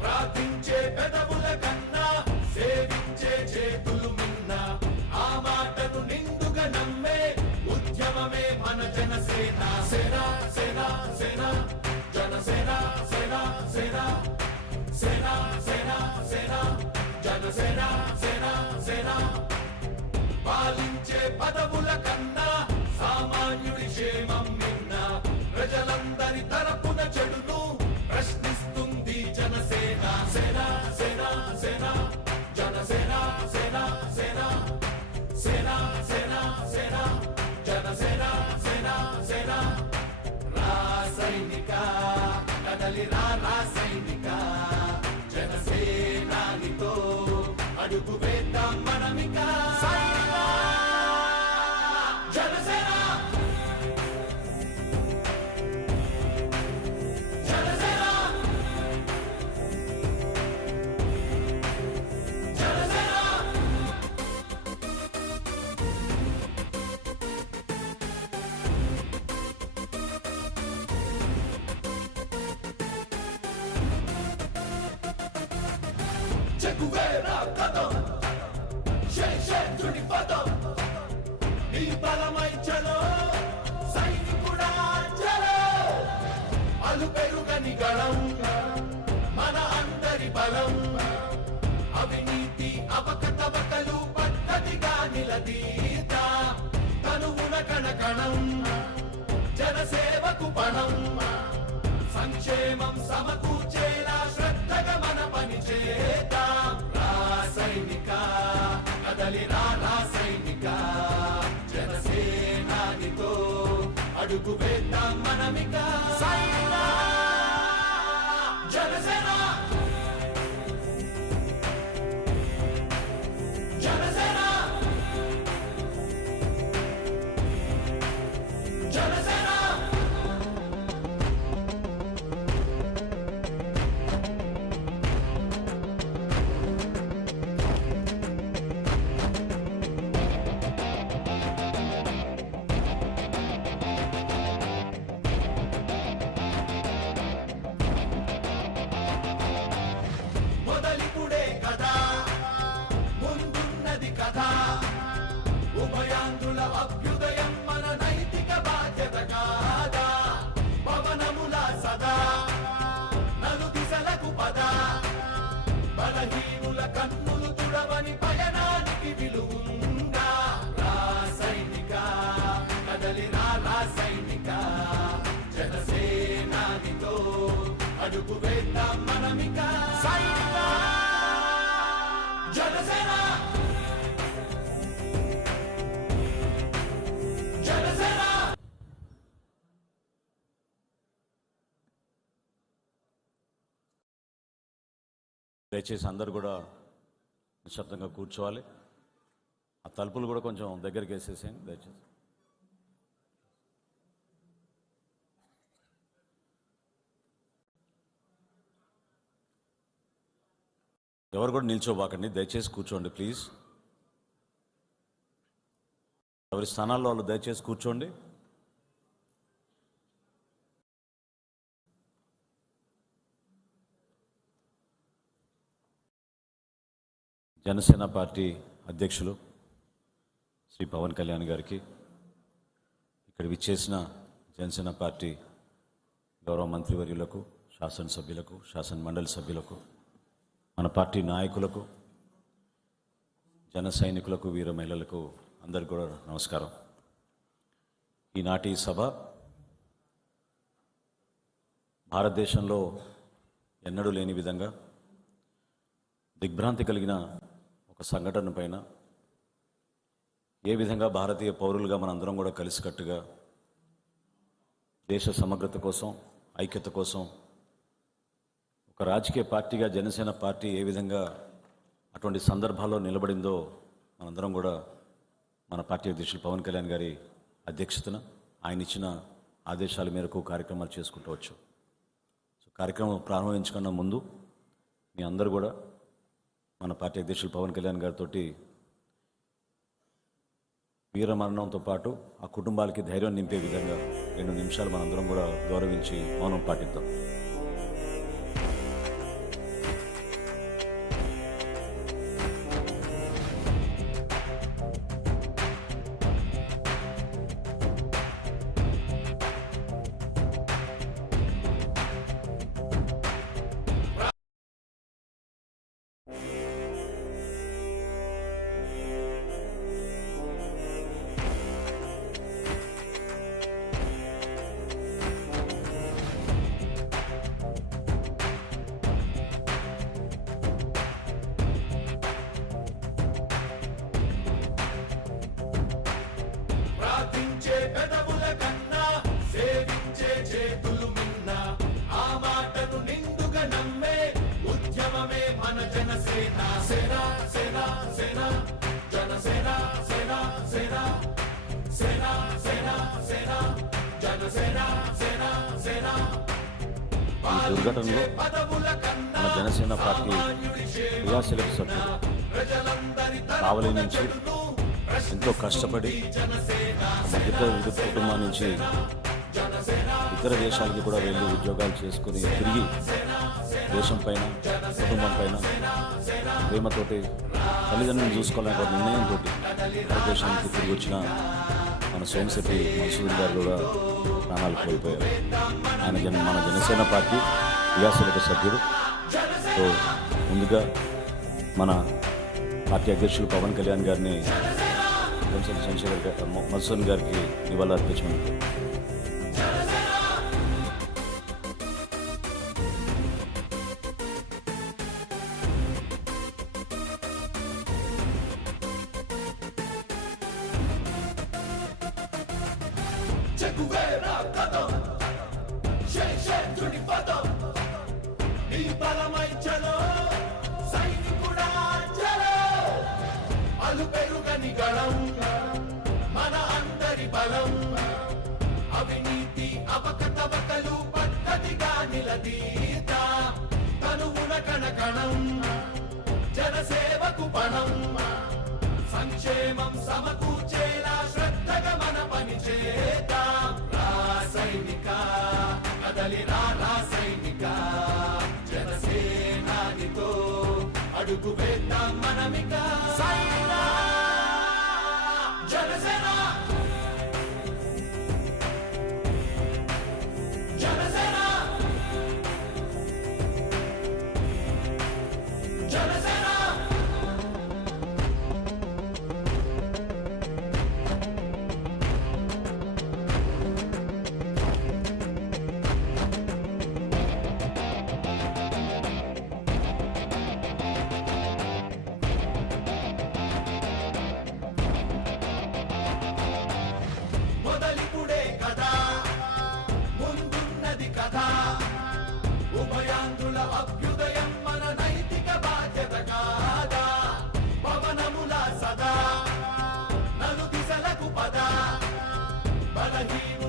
ప్రార్థించే పెదవుల కన్నా సేవించే చేతులు మిన్న ఆ మాటను నిండుగా నమ్మే ఉద్యమమే మన జనసేన. సేన సేన సేన జనసేన సేన సేన సేన సేన సేన జనసేన సేన సేన. పాలించే పదవుల కన్నా సామాన్యుడి క్షేమం నిన్న ప్రజలందరి తరపున చెడును ప్రశ్నిస్తుంది జనసేన. సేన సేన సేన జనసేన సేన సేన సేన సేన సేన జనసేన సేన సేన. రాసైనిక కదలి రాసైనిక జనసేనానితో అడుగు వేద్దాం మనమిక. జనసేన జనసేన జనసేన. చెక్కువేరా కథం శేషుడి పదం నీ బలమై చలో సైనికుడా చలో. అలు పెరుగని గళం మన అందరి బలం. అవినీతి అవకతవకలు పద్ధతిగా నిలదీత తనువున కణకణం జనసేవకు పణం. సంక్షేమం సమకూర్చేలా శ్రద్ధగా మన పని చేద్దాం. రాసైనిక కదలి రాసైనిక జనసేనానితో అడుగు వేద్దాం మనమిక. జనసేన జనసేన జనసేన. మొదలిపుడే కదా ముందున్నది కదా. ఉభయాంధ్రుల అభ్యుదయం మన నైతిక బాధ్యత కాదా. పవనముల సదా నలు దిశలకు పద. బలహీనుల కన్నులు తుడవని పయనానికి విలువుందా. రాసైనిక కదలి రాసైనిక జనసేనానితో అడుగు వేద్దాం మనమిక. జనసేన జనసేన. దయచేసి అందరు కూడా నిశ్శబ్దంగా కూర్చోవాలి. ఆ తలుపులు కూడా కొంచెం దగ్గరికి వేసేసేయండి దయచేసి. ఎవరు కూడా నిల్చోబాకండి, దయచేసి కూర్చోండి ప్లీజ్. ఎవరి స్థానాల్లో వాళ్ళు దయచేసి కూర్చోండి. జనసేన పార్టీ అధ్యక్షులు శ్రీ పవన్ కళ్యాణ్ గారికి, ఇక్కడ విచ్చేసిన జనసేన పార్టీ గౌరవ మంత్రివర్యులకు, శాసనసభ్యులకు, శాసన మండలి సభ్యులకు, మన పార్టీ నాయకులకు, జన సైనికులకు, వీర మహిళలకు అందరికీ కూడా నమస్కారం. ఈనాటి సభ భారతదేశంలో ఎన్నడూ లేని విధంగా దిగ్భ్రాంతి కలిగిన ఒక సంఘటన పైన ఏ విధంగా భారతీయ పౌరులుగా మనందరం కూడా కలిసికట్టుగా దేశ సమగ్రత కోసం, ఐక్యత కోసం ఒక రాజకీయ పార్టీగా జనసేన పార్టీ ఏ విధంగా అటువంటి సందర్భాల్లో నిలబడిందో మనందరం కూడా మన పార్టీ అధ్యక్షులు పవన్ కళ్యాణ్ గారి అధ్యక్షతన ఆయన ఇచ్చిన ఆదేశాల మేరకు కార్యక్రమాలు చేసుకుంటూ వచ్చాం. సో కార్యక్రమం ప్రారంభించకుండా ముందు మీ అందరూ కూడా మన పార్టీ అధ్యక్షులు పవన్ కళ్యాణ్ గారితో వీరమరణంతో పాటు ఆ కుటుంబాలకి ధైర్యం నింపే విధంగా 2 నిమిషాలు మనందరం కూడా గౌరవించి మౌనం పాటిద్దాం. ప్రార్థించే పెదవుల కన్నా సేవించే చేతులు మిన్న ఆ మాటను నిండుగా నమ్మే ఉద్యమమే మన జనసేన. సేన సేన సేన జనసేన సేన సేన సేన సేన సేన జనసేన సేన సేన. ఈ దుర్ఘటనలో మన జనసేన పార్టీ క్రియాశీలక సభ్యులు కావలి నుంచి ఎంతో కష్టపడి మధ్యతరగతి కుటుంబం నుంచి ఇతర దేశాలకి కూడా వెళ్ళి ఉద్యోగాలు చేసుకుని తిరిగి దేశం పైన కుటుంబం పైన ప్రేమతోటి తల్లిదండ్రులను చూసుకోవాలనే ఒక నిర్ణయంతో దేశానికి తిరిగి వచ్చిన మన సోమశెట్టి మసూద్ గారు కూడా ప్రాణాలు కోల్పోయారు. ఆయన మన జనసేన పార్టీ క్రియాశీలక సభ్యుడు. సో ముందుగా మన పార్టీ అధ్యక్షులు పవన్ కళ్యాణ్ గారిని చంద్రశేఖర్ మధుసూదన్ గారికి నివాళులు అర్పించమని. చెగువేరా కథం శేషేంద్రుడి పదం నీ బలమై చలో సైనికుడా చలో అలు పెరుగని గళం మన అందరి బలం అవినీతి అవకతవకలు పద్ధతిగా నిలదీత తనువున కణకణం జనసేవకు పణం సంక్షేమం సమకూర్చేలా శ్రద్ధగా మన పని చేద్దాం. రాసైనిక కదలిరా రాసైనిక జనసేనానితో అడుగు వేద్దాం మనమిక. జనసేన జనసేన జనసేన. మొదలిపుడే కదా ముందున్నది కదా ఉభయాంధ్రుల అభ్యుదయం మన నైతిక బాధ్యత కాదా. పవనముల సదా నలు దిశలకు పద బలహీన